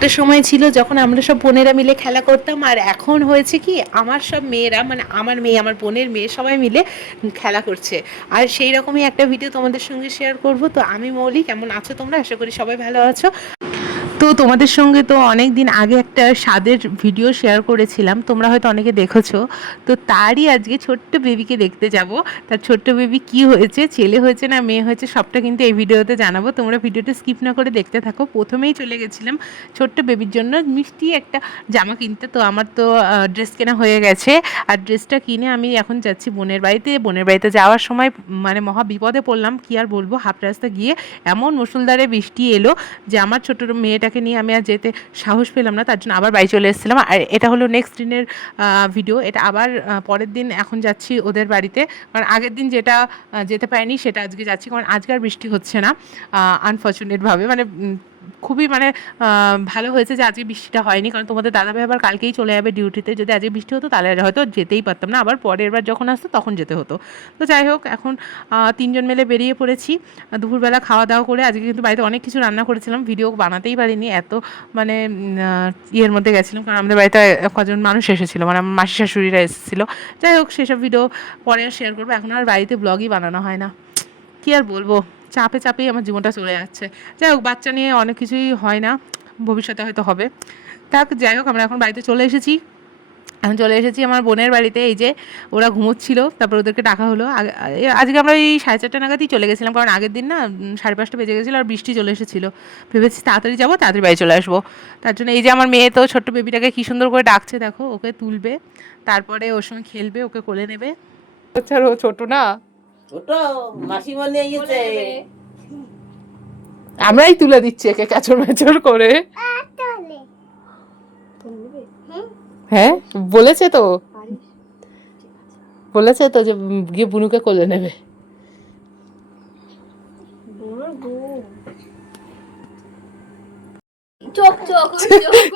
একটা সময় ছিল যখন আমরা সব বোনেরা মিলে খেলা করতাম, আর এখন হয়েছে কি আমার সব মেয়েরা, মানে আমার মেয়ে, আমার বোনের মেয়ে সবাই মিলে খেলা করছে। আর সেই রকমই একটা ভিডিও তোমাদের সঙ্গে শেয়ার করব। তো আমি মৌলি, কেমন আছো তোমরা? আশা করি সবাই ভালো আছো। তো তোমাদের সঙ্গে তো অনেক দিন আগে একটা স্বাদের ভিডিও শেয়ার করেছিলাম, তোমরা হয়তো অনেকে দেখেছো। তো তারই আজকে ছোট্ট বেবিকে দেখতে যাব। তার ছোট্ট বেবি কি হয়েছে, ছেলে হয়েছে না মেয়ে হয়েছে, সবটা কিন্তু এই ভিডিওতে জানাবো। তোমরা ভিডিওটা স্কিপ না করে দেখতে থাকো। প্রথমেই চলে গেছিলাম ছোট্ট বেবির জন্য মিষ্টি একটা জামা কিনতে। তো আমার তো ড্রেস কেনা হয়ে গেছে, আর ড্রেসটা কিনে আমি এখন যাচ্ছি বোনের বাড়িতে। বোনের বাড়িতে যাওয়ার সময় মানে মহা বিপদে পড়লাম, কি আর বলবো। হাফ রাস্তা গিয়ে এমন মুষলধারে বৃষ্টি এলো যে আমার ছোট মেয়েটাকে নিয়ে আমি আর যেতে সাহস পেলাম না, তার জন্য আবার বাড়ি চলে এসেছিলাম। আর এটা হলো নেক্সট দিনের ভিডিও। এটা আবার পরের দিন এখন যাচ্ছি ওদের বাড়িতে, কারণ আগের দিন যেটা যেতে পারিনি সেটা আজকে যাচ্ছি, কারণ আজকে আর বৃষ্টি হচ্ছে না আনফর্চুনেটভাবে। মানে খুবই মানে ভালো হয়েছে যে আজকে বৃষ্টিটা হয়নি, কারণ তোমাদের দাদাভাই আবার কালকেই চলে যাবে ডিউটিতে। যদি আজকে বৃষ্টি হতো তাহলে হয়তো যেতেই পারতাম না, আবার পরের বার যখন আসতো তখন যেতে হতো। তো যাই হোক, এখন তিনজন মিলে বেরিয়ে পড়েছি দুপুরবেলা খাওয়া দাওয়া করে। আজকে কিন্তু বাড়িতে অনেক কিছু রান্না করেছিলাম, ভিডিও বানাতেই পারিনি, এত মানে ইয়ের মধ্যে গেছিলাম, কারণ আমাদের বাড়িতে কজন মানুষ এসেছিলো, মানে আমার মাসি শাশুড়িরা এসেছিলো। যাই হোক, সেসব ভিডিও পরে শেয়ার করবো। এখন আর বাড়িতে ব্লগই বানানো হয় না, কী আর বলবো, চাপে চাপেই আমার জীবনটা চলে যাচ্ছে। যাই হোক, বাচ্চা নিয়ে অনেক কিছুই হয় না, ভবিষ্যতে হয়তো হবে। থাক, যাই হোক, আমরা এখন বাড়িতে চলে এসেছি। এখন চলে এসেছি আমার বোনের বাড়িতে। এই যে ওরা ঘুমোচ্ছিল, তারপর ওদেরকে ডাকা হলো। আজকে আমরা ওই 4:30 নাগাদই চলে গেছিলাম, কারণ আগের দিন না 5:30 বেজে গেছিলো আর বৃষ্টি চলে এসেছিলো। ভেবেছি তাড়াতাড়ি যাবো, তাড়াতাড়ি বাড়ি চলে আসবো। তার জন্য এই যে আমার মেয়ে তো ছোট্ট বেবিটাকে কী সুন্দর করে ডাকছে, দেখো। ওকে তুলবে, তারপরে ওর সঙ্গে খেলবে, ওকে কোলে নেবে। আচ্ছা, ও ছোট না, ছোট মাসিমা নিয়ে গেছে, আমরাই তুলে দিচ্ছি একে ক্যাচর ম্যাচর করে। হ্যাঁ, বলেছে তো, বলেছে তো যে গিয়ে বুনুকে কোলে নেবে।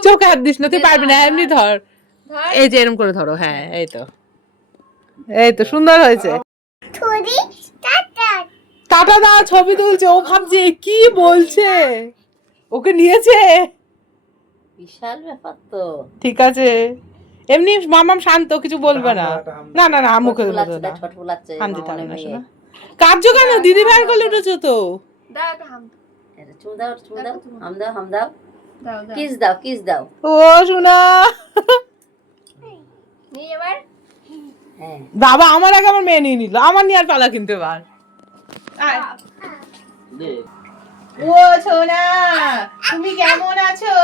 চোখে হাত দিস না, তুই পারবি না, এমনি ধর। এই যে এরকম করে ধরো, হ্যাঁ, এই তো, এই তো সুন্দর হয়েছে। টাটা দা, ছবি তুলছে। ও ভাবছে কি বলছে, ওকে নিয়েছে। বিশাল ব্যাপার তো। ঠিক আছে, এমনি মামাম শান্ত, কিছু বলবে না। না না না, মুখে বলবে না। ছট ফুলাচ্ছে হামতে থাকবে না শোনা। কাঁদছো কেন? দিদি ভাইয়ের কোলে উঠেছো তো। চুম দাও, চুম দাও, হাম দাও, হাম দাও, কিস দাও, কিস দাও। ও শোনা, বাবা আমার আগে আমার মেয়ে নিয়ে নিল, আমার নিয়ে আর পালা কিনতে পার। ও সোনা, তুমি কেমন আছো?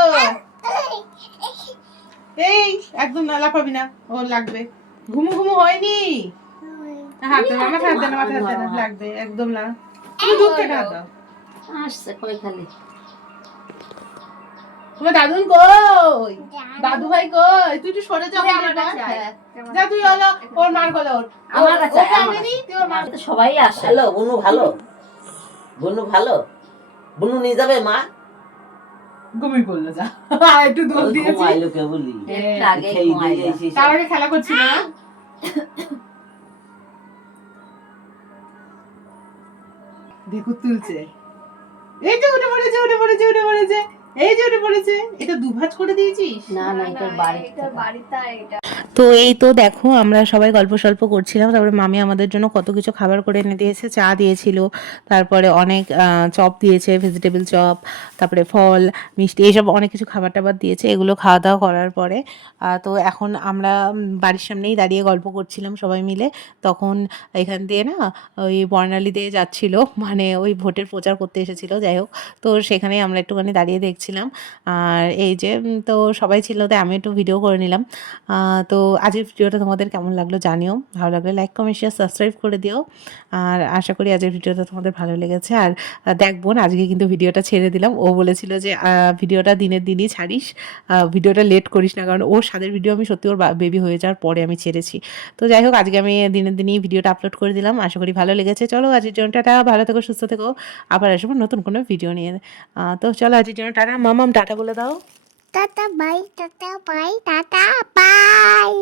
এই একদম না, লাফাবি না, ওর লাগবে। ঘুমু ঘুমু হয়নি? হাত দেন, আমার হাত দেন, আমার হাত দেন, লাগবে একদম না। তুমি দূর থেকে হাত দাও। আসছে কই খালি। তোমার দাদুন কই? দাদু ভাই কই? তুই একটু সরে যা আমার কাছে। যা তুই হলো ওর মার কোলে ওঠ। আমার কাছে আমি নি, তুই ওর মার। তো সবাই আসে। হ্যালো বুনু, ভালো বুনু, ভালো বুনু নিয়ে যাবে মা। ঘুমিয়ে পড়লো, যা একটু দুধ দিয়েছি। ঘুমাইলো কে বলি, একটু আগে ঘুমাইলো। তার আগে খেলা করছিল না। দেখো তুলছে, এই যে উঠে পড়েছে, উঠে পড়েছে, উঠে পড়েছে, এই যে উঠে পড়েছে। এটা দুভাজ করে দিয়েছিস? না না, এটা বাড়িতে এটা। তো এই তো দেখো, আমরা সবাই গল্প সল্প করছিলাম, তারপরে মামি আমাদের জন্য কত কিছু খাবার করে এনে দিয়েছে। চা দিয়েছিল, তারপরে অনেক চপ দিয়েছে, ভেজিটেবল চপ, তারপরে ফল মিষ্টি, এইসব অনেক কিছু খাবার টাবার দিয়েছে। এগুলো খাওয়া দাওয়া করার পরে তো এখন আমরা বাড়ির সামনেই দাঁড়িয়ে গল্প করছিলাম সবাই মিলে। তখন এখান দিয়ে না ওই বর্ণালী দিয়ে যাচ্ছিল, মানে ওই ভোটের প্রচার করতে এসেছিলো। যাই হোক, তো সেখানেই আমরা একটুখানি দাঁড়িয়ে দেখছিলাম। আর এই যে তো সবাই ছিল, তাই আমি একটু ভিডিও করে নিলাম। তো আজকের ভিডিওটা তোমাদের কেমন লাগলো জানিও। ভালো লাগলে লাইক, কমেন্ট, শেয়ার, সাবস্ক্রাইব করে দিও। আর আশা করি আজকের ভিডিওটা তোমাদের ভালো লেগেছে। আর দেখবো না, আজকে কিন্তু ভিডিওটা ছেড়ে দিলাম। ও বলেছিল যে ভিডিওটা দিনের দিনই ছাড়িস, ভিডিওটা লেট করিস না, কারণ ওর স্বাদের ভিডিও আমি সত্যি ওর বেবি হয়ে যাওয়ার পরে আমি ছেড়েছি। তো যাই হোক, আজকে আমি দিনের দিনই ভিডিওটা আপলোড করে দিলাম। আশা করি ভালো লেগেছে। চলো আজকের জন্য টাটা, ভালো থেকো, সুস্থ থেকো, আবার আসবো নতুন কোনো ভিডিও নিয়ে। তো চলো আজকের জন্য টাটা। মামাম টাটা বলে দাও। Tata bye, tata bye, tata bye.